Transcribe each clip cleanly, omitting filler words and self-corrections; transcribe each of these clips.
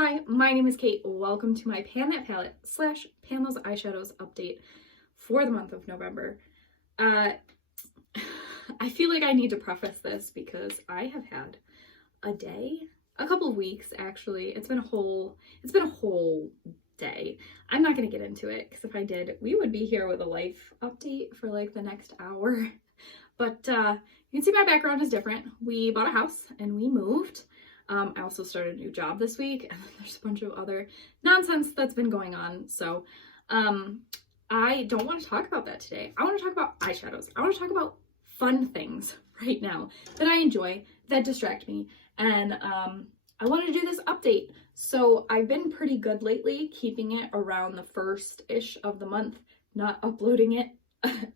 Hi, my name is Kate. Welcome to my Pan That Palette / Pan Those Eyeshadows update for the month of November. I feel like I need to preface this because I have had a couple of weeks actually. It's been a whole day. I'm not going to get into it because if I did, we would be here with a life update for like the next hour. But you can see my background is different. We bought a house and we moved. I also started a new job this week, and then there's a bunch of other nonsense that's been going on. So I don't want to talk about that today. I want to talk about eyeshadows. I want to talk about fun things right now that I enjoy, that distract me. And I want to do this update. So I've been pretty good lately, keeping it around the first-ish of the month, not uploading it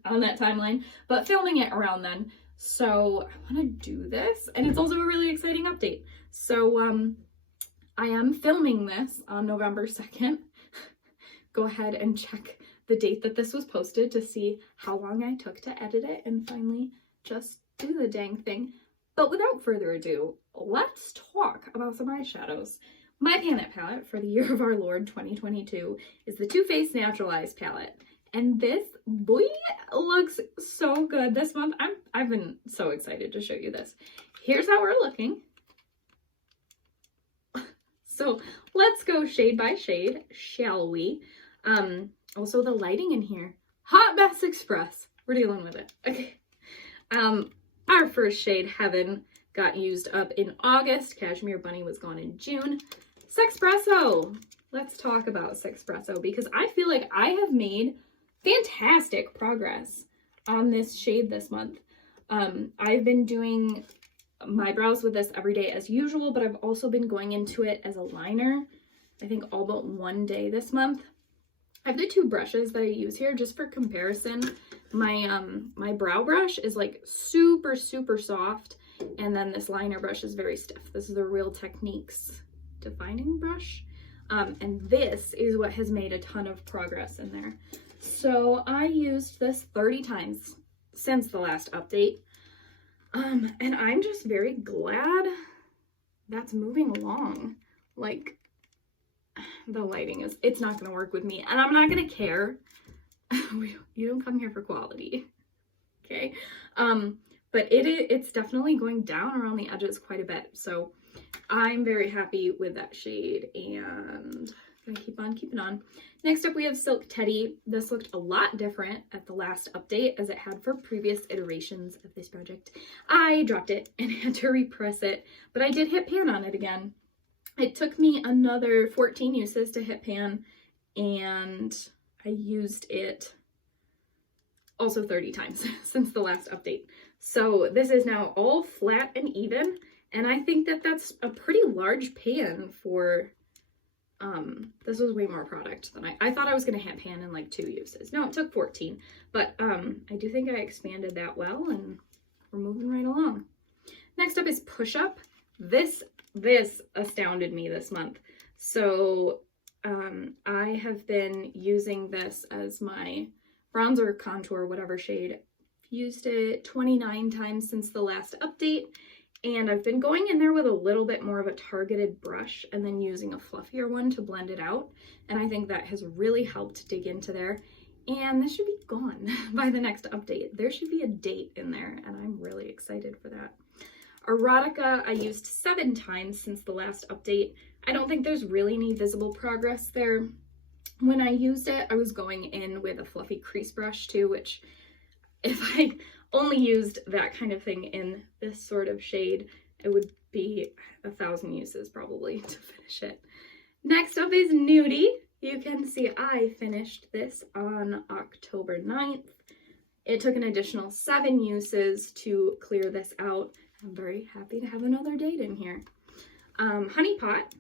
on that timeline, but filming it around then. So I want to do this, and it's also a really exciting update. So I am filming this on November 2nd. Go ahead and check the date that this was posted to see how long I took to edit it and finally just do the dang thing. But without further ado, let's talk about some eyeshadows. My Pan That palette for the year of our Lord 2022 is the Too Faced Natural Eyes palette. And this boy looks so good this month. I've been so excited to show you this. Here's how we're looking. So let's go shade by shade, shall we? Also the lighting in here, Hot Mess Express. We're dealing with it. Okay. Our first shade, Heaven, got used up in August. Cashmere Bunny was gone in June. Sexpresso. Let's talk about Sexpresso because I feel like I have made fantastic progress on this shade this month. I've been doing my brows with this every day as usual, but I've also been going into it as a liner, I think all but one day this month. I have the two brushes that I use here just for comparison. My brow brush is like super soft, and then this liner brush is very stiff. This is the Real Techniques defining brush, and this is what has made a ton of progress in there. So I used this 30 times since the last update. And I'm just very glad that's moving along. Like, the lighting it's not going to work with me, and I'm not going to care. You don't come here for quality. Okay. But it's definitely going down around the edges quite a bit. So I'm very happy with that shade, and gonna keep on keeping on. Next up, we have Silk Teddy. This looked a lot different at the last update as it had for previous iterations of this project. I dropped it and had to repress it, but I did hit pan on it again. It took me another 14 uses to hit pan, and I used it also 30 times since the last update. So this is now all flat and even, and I think that that's a pretty large pan for this was way more product than I thought I was going to hit pan in like 2 uses. No, it took 14, but I do think I expanded that well, and we're moving right along. Next up is Push Up. This astounded me this month. So I have been using this as my bronzer, contour, whatever shade. I've used it 29 times since the last update. And I've been going in there with a little bit more of a targeted brush and then using a fluffier one to blend it out. And I think that has really helped dig into there. And this should be gone by the next update. There should be a date in there, and I'm really excited for that. Erotica, I used 7 times since the last update. I don't think there's really any visible progress there. When I used it, I was going in with a fluffy crease brush too, which if I only used that kind of thing in this sort of shade, it would be 1,000 uses probably to finish it. Next up is Nudie. You can see I finished this on October 9th. It took an additional 7 uses to clear this out. I'm very happy to have another date in here. Honey Pot,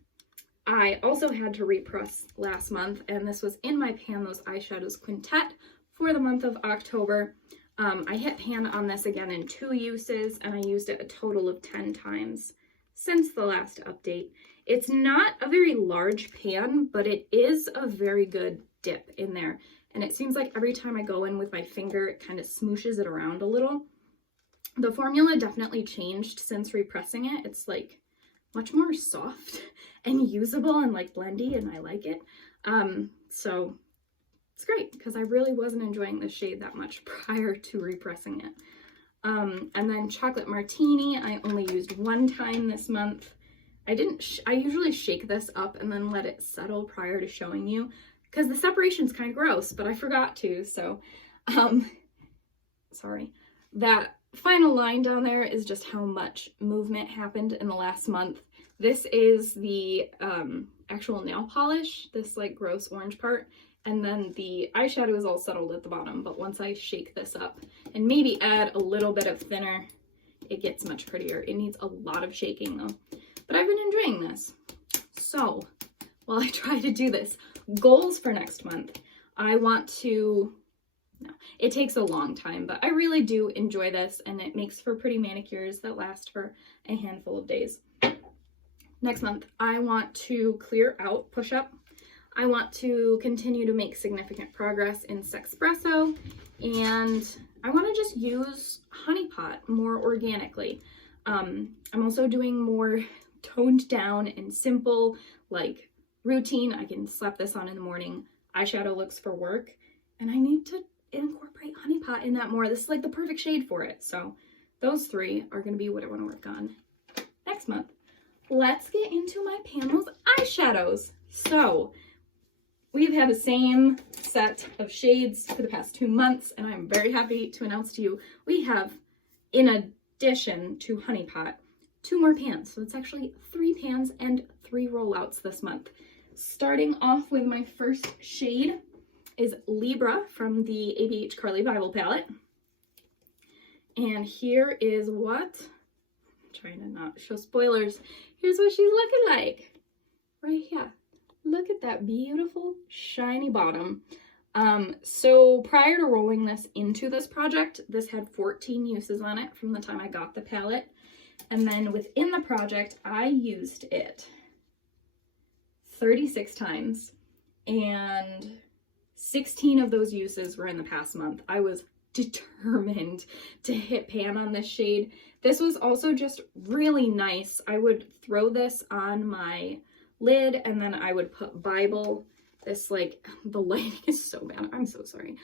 I also had to repress last month, and this was in my Pan Those Eyeshadows quintet for the month of October. I hit pan on this again in 2 uses, and I used it a total of 10 times since the last update. It's not a very large pan, but it is a very good dip in there. And it seems like every time I go in with my finger, it kind of smooshes it around a little. The formula definitely changed since repressing it. It's like much more soft and usable and like blendy, and I like it. So it's great because I really wasn't enjoying this shade that much prior to repressing it. And then Chocolate Martini, I only used one time this month. I usually shake this up and then let it settle prior to showing you because the separation's kind of gross, but I forgot to, so, sorry. That final line down there is just how much movement happened in the last month. This is the actual nail polish, this like gross orange part, and then the eyeshadow is all settled at the bottom, but once I shake this up and maybe add a little bit of thinner, it gets much prettier. It needs a lot of shaking though, but I've been enjoying this. So while I try to do this, goals for next month, I want to, no, it takes a long time, but I really do enjoy this, and it makes for pretty manicures that last for a handful of days. Next month, I want to clear out Push Up. I want to continue to make significant progress in Sexpresso, and I want to just use Honey Pot more organically. I'm also doing more toned down and simple, like routine. I can slap this on in the morning, eyeshadow looks for work, and I need to incorporate Honey Pot in that more. This is like the perfect shade for it. So those three are going to be what I want to work on next month. Let's get into my Panels eyeshadows. So we've had the same set of shades for the past 2 months, and I'm very happy to announce to you we have, in addition to Honey Pot, 2 more pans. So it's actually 3 pans and 3 rollouts this month. Starting off with my first shade is Libra from the ABH Carly Bible palette. And here is what, I'm trying to not show spoilers, here's what she's looking like right here. Look at that beautiful shiny bottom. So prior to rolling this into this project, this had 14 uses on it from the time I got the palette. And then within the project, I used it 36 times, and 16 of those uses were in the past month. I was determined to hit pan on this shade. This was also just really nice. I would throw this on my lid, and then I would put Bible. This, like, the lighting is so bad. I'm so sorry.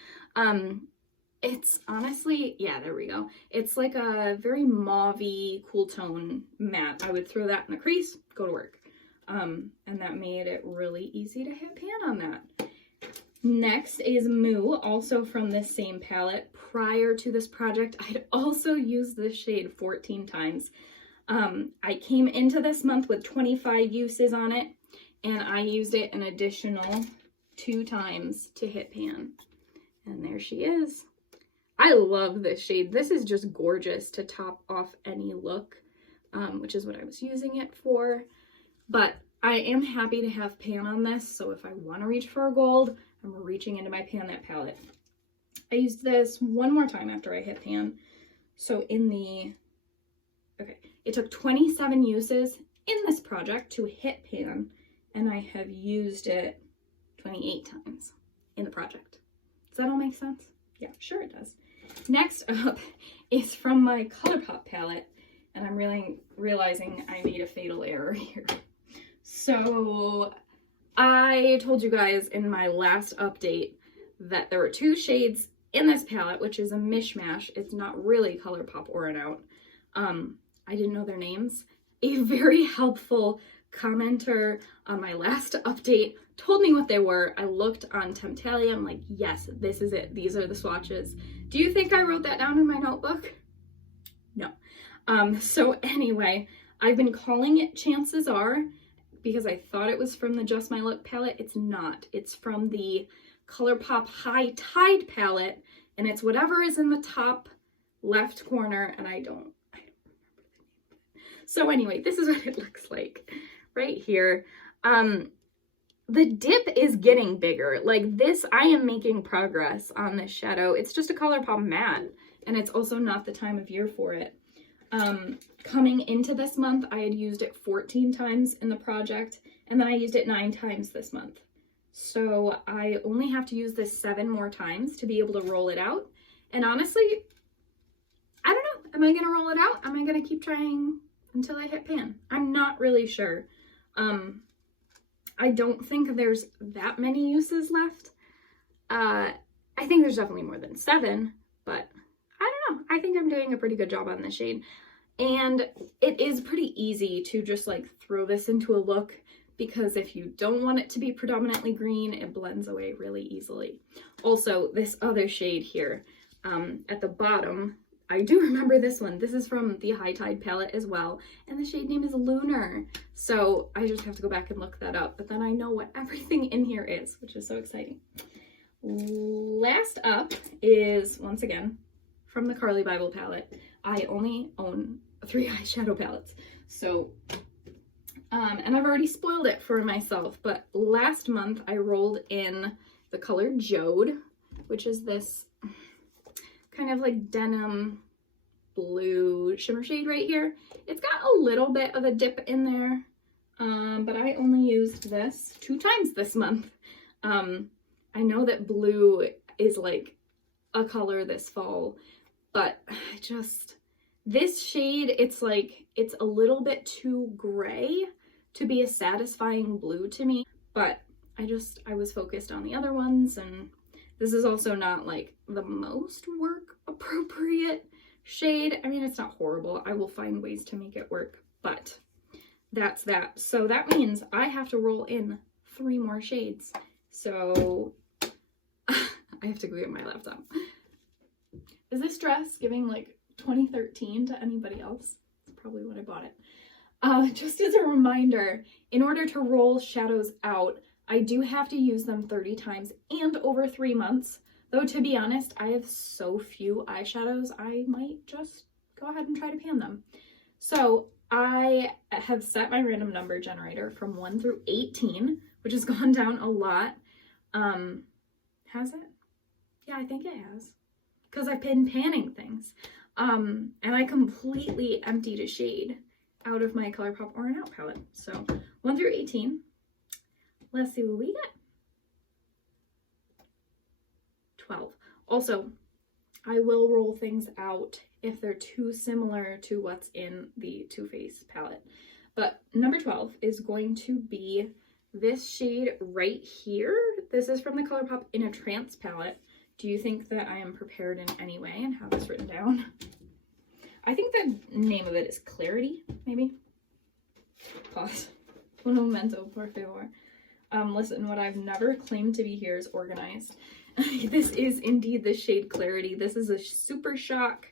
It's honestly, yeah, there we go. It's like a very mauve-y, cool tone matte. I would throw that in the crease, go to work. And that made it really easy to hit pan on that. Next is Moo, also from this same palette. Prior to this project, I'd also used this shade 14 times. I came into this month with 25 uses on it, and I used it an additional 2 times to hit pan. And there she is. I love this shade. This is just gorgeous to top off any look, which is what I was using it for. But I am happy to have pan on this, so if I want to reach for a gold, I'm reaching into my Pan That palette. I used this one more time after I hit pan. So in the, okay, it took 27 uses in this project to hit pan, and I have used it 28 times in the project. Does that all make sense? Yeah, sure it does. Next up is from my ColourPop palette, and I'm really realizing I made a fatal error here. So I told you guys in my last update that there were 2 shades in this palette, which is a mishmash. It's not really ColourPop or an out. I didn't know their names. A very helpful commenter on my last update told me what they were. I looked on Temptalia. I'm like, yes, this is it. These are the swatches. Do you think I wrote that down in my notebook? No. So anyway, I've been calling it Chances Are because I thought it was from the Just My Look palette. It's not. It's from the ColourPop High Tide palette, and it's whatever is in the top left corner, and I don't remember the name of it. So anyway, this is what it looks like right here. The dip is getting bigger. Like this, I am making progress on this shadow. It's just a ColourPop matte, and it's also not the time of year for it. Coming into this month, I had used it 14 times in the project, and then I used it 9 times this month. So I only have to use this 7 more times to be able to roll it out. And honestly, I don't know. Am I going to roll it out? Am I going to keep trying until I hit pan. I'm not really sure. I don't think there's that many uses left. I think there's definitely more than 7, but I don't know. I think I'm doing a pretty good job on this shade. And it is pretty easy to just like throw this into a look, because if you don't want it to be predominantly green, it blends away really easily. Also, this other shade here at the bottom, I do remember this one. This is from the High Tide palette as well, and the shade name is Lunar. So I just have to go back and look that up, but then I know what everything in here is, which is so exciting. Last up is, once again, from the Carly Bible palette. I only own 3 eyeshadow palettes, so and I've already spoiled it for myself, but last month I rolled in the color Jode, which is this kind of like denim blue shimmer shade right here. It's got a little bit of a dip in there, but I only used this 2 times this month. I know that blue is like a color this fall, but this shade, it's like, it's a little bit too gray to be a satisfying blue to me, but I was focused on the other ones, and this is also not like the most work appropriate shade. I mean, it's not horrible. I will find ways to make it work, but that's that. So that means I have to roll in 3 more shades. So I have to go get my laptop. Is this dress giving like 2013 to anybody else? That's probably when I bought it. Just as a reminder, in order to roll shadows out, I do have to use them 30 times and over 3 months. Though, to be honest, I have so few eyeshadows, I might just go ahead and try to pan them. So I have set my random number generator from 1 through 18, which has gone down a lot. Has it? Yeah, I think it has, because I've been panning things. And I completely emptied a shade out of my ColourPop Or and Out palette. So 1 through 18. Let's see what we get. 12. Also, I will roll things out if they're too similar to what's in the Too Faced palette. But number 12 is going to be this shade right here. This is from the ColourPop In a Trance palette. Do you think that I am prepared in any way and have this written down? I think the name of it is Clarity, maybe? Pause. Un momento, por favor. Listen, what I've never claimed to be here is organized. This is indeed the shade Clarity. This is a Super Shock.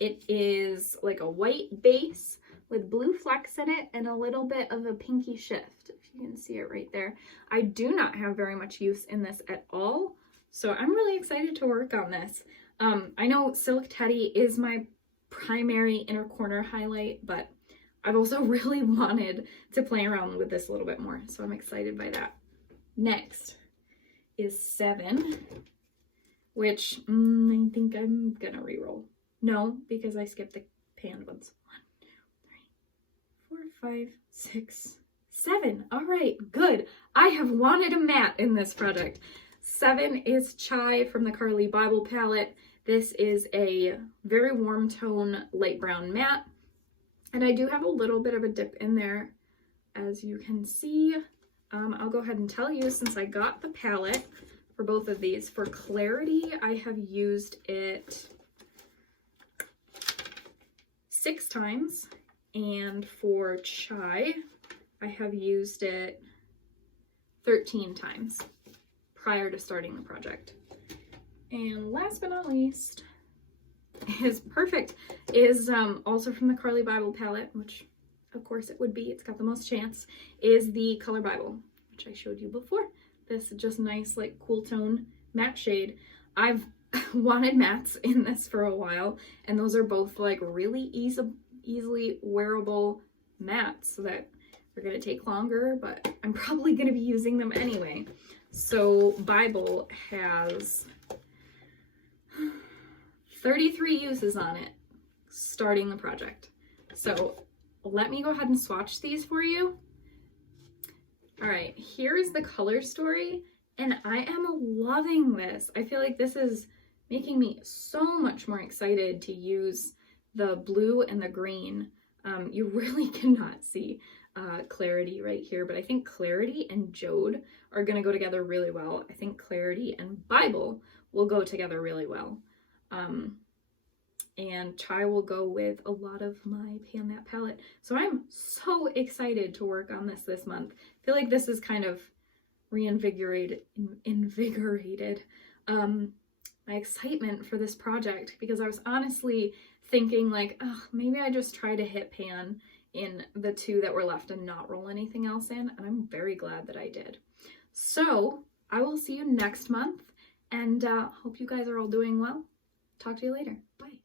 It is like a white base with blue flecks in it and a little bit of a pinky shift, if you can see it right there. I do not have very much use in this at all, so I'm really excited to work on this. I know Silk Teddy is my primary inner corner highlight, but I've also really wanted to play around with this a little bit more, so I'm excited by that. Next is 7, which I think I'm gonna re-roll. No, because I skipped the panned ones. 1, 2, 3, 4, 5, 6, 7. All right, good. I have wanted a matte in this project. 7 is Chai from the Carly Bible palette. This is a very warm tone light brown matte, and I do have a little bit of a dip in there, as you can see. I'll go ahead and tell you, since I got the palette for both of these. For Clarity, I have used it 6 times, and for Chai, I have used it 13 times prior to starting the project. And last but not least is Perfect, is also from the Carly Bible palette, which of course it would be, it's got the most chance, is the Color Bible, which I showed you before. This just nice like cool tone matte shade. I've wanted mattes in this for a while, and those are both like really easily wearable mattes that are going to take longer, but I'm probably going to be using them anyway. So Bible has 33 uses on it starting the project. So let me go ahead and swatch these for you. All right, here is the color story, and I am loving this. I feel like this is making me so much more excited to use the blue and the green You really cannot see Clarity right here, but I think Clarity and Jode are going to go together really well. I think Clarity and Bible will go together really well. And Chai will go with a lot of my Pan That palette. So I'm so excited to work on this month. I feel like this is kind of invigorated my excitement for this project, because I was honestly thinking like, oh, maybe I just try to hit pan in the 2 that were left and not roll anything else in, and I'm very glad that I did. So I will see you next month, and hope you guys are all doing well. Talk to you later. Bye.